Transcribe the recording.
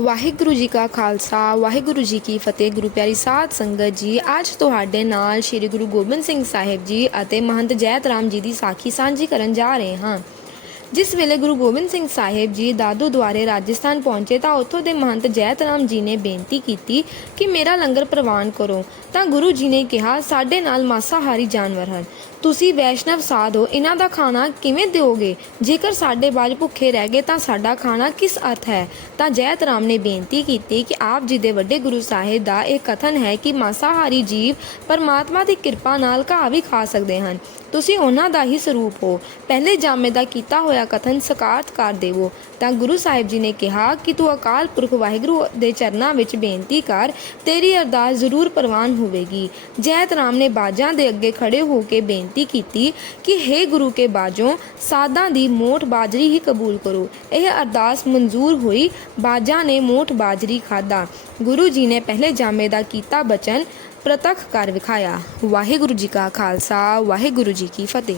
ਵਾਹਿਗੁਰੂ ਜੀ ਕਾ ਖਾਲਸਾ, ਵਾਹਿਗੁਰੂ ਜੀ ਕੀ ਫਤਿਹ। ਗੁਰੂ ਪਿਆਰੀ ਸਾਧ ਸੰਗਤ ਜੀ, ਅੱਜ ਤੁਹਾਡੇ ਨਾਲ ਸ੍ਰੀ ਗੁਰੂ ਗੋਬਿੰਦ ਸਿੰਘ ਸਾਹਿਬ ਜੀ ਅਤੇ ਮਹੰਤ ਜੈਤ ਰਾਮ ਜੀ ਦੀ ਸਾਖੀ ਸਾਂਝੀ ਕਰਨ ਜਾ ਰਹੇ ਹਾਂ। ਜਿਸ ਵੇਲੇ ਗੁਰੂ ਗੋਬਿੰਦ ਸਿੰਘ ਸਾਹਿਬ ਜੀ ਦਾਦੂ ਦੁਆਰੇ ਰਾਜਸਥਾਨ ਪਹੁੰਚੇ ਤਾਂ ਉੱਥੋਂ ਦੇ ਮਹੰਤ ਜੈਤ ਰਾਮ ਜੀ ਨੇ ਬੇਨਤੀ ਕੀਤੀ ਕਿ ਮੇਰਾ ਲੰਗਰ ਪ੍ਰਵਾਨ ਕਰੋ। ਤਾਂ ਗੁਰੂ ਜੀ ਨੇ ਕਿਹਾ, ਸਾਡੇ ਨਾਲ ਮਾਸਾਹਾਰੀ ਜਾਨਵਰ ਹਨ। ਤੁਸੀਂ ਵੈਸ਼ਨਵ ਸਾਧ ਹੋ, ਇਹਨਾਂ ਦਾ ਖਾਣਾ ਕਿਵੇਂ ਦਿਓਗੇ? ਜੇਕਰ ਸਾਡੇ ਬਾਜ ਭੁੱਖੇ ਰਹਿ ਗਏ ਤਾਂ ਸਾਡਾ ਖਾਣਾ ਕਿਸ ਅਰਥ ਹੈ? ਤਾਂ ਜੈਤ ਰਾਮ ਨੇ ਬੇਨਤੀ ਕੀਤੀ ਕਿ ਆਪ ਜੀ ਦੇ ਵੱਡੇ ਗੁਰੂ ਸਾਹਿਬ ਦਾ ਇਹ ਕਥਨ ਹੈ ਕਿ ਮਾਸਾਹਾਰੀ ਜੀਵ ਪਰਮਾਤਮਾ ਦੀ ਕਿਰਪਾ ਨਾਲ ਘਾਹ ਵੀ ਖਾ ਸਕਦੇ ਹਨ। ਤੁਸੀਂ ਉਹਨਾਂ ਦਾ ਹੀ ਸਰੂਪ ਹੋ। ਪਹਿਲੇ ਜਾਮੇ ਦਾ ਕੀਤਾ ਹੋਇਆ ਕਥਨ ਸਕਾਰਤ ਕਰ ਦੇਵੋ। ਤਾਂ ਗੁਰੂ ਸਾਹਿਬ ਜੀ ਨੇ ਕਿਹਾ ਕਿ ਤੂੰ ਅਕਾਲ ਪੁਰਖ ਵਾਹਿਗੁਰੂ ਦੇ ਚਰਨਾਂ ਵਿੱਚ ਬੇਨਤੀ ਕਰ, ਤੇਰੀ ਅਰਦਾਸ ਜ਼ਰੂਰ ਪ੍ਰਵਾਨ ਹੋਵੇਗੀ। ਜੈਤ ਰਾਮ ਨੇ ਬਾਜਾਂ ਦੇ ਅੱਗੇ ਖੜੇ ਹੋ ਕੇ ਬੇਨਤੀ ਕੀਤੀ ਕਿ हे ਗੁਰੂ ਕੇ ਬਾਜੋਂ, ਸਾਧਾਂ ਦੀ ਮੋਠ ਬਾਜਰੀ ਹੀ ਕਬੂਲ ਕਰੋ। ਇਹ ਅਰਦਾਸ ਮਨਜ਼ੂਰ ਹੋਈ, ਬਾਜਾਂ ਨੇ ਮੋਠ ਬਾਜਰੀ ਖਾਦਾ ਗੁਰੂ ਜੀ ਨੇ ਪਹਿਲੇ ਜਾਮੇ ਦਾ ਕੀਤਾ ਬਚਨ, ਪ੍ਰਤੱਖ ਕਰ ਵਿਖਾਇਆ। ਵਾਹਿਗੁਰੂ ਜੀ ਕਾ ਖਾਲਸਾ, ਵਾਹਿਗੁਰੂ ਜੀ ਕੀ ਫਤਿਹ।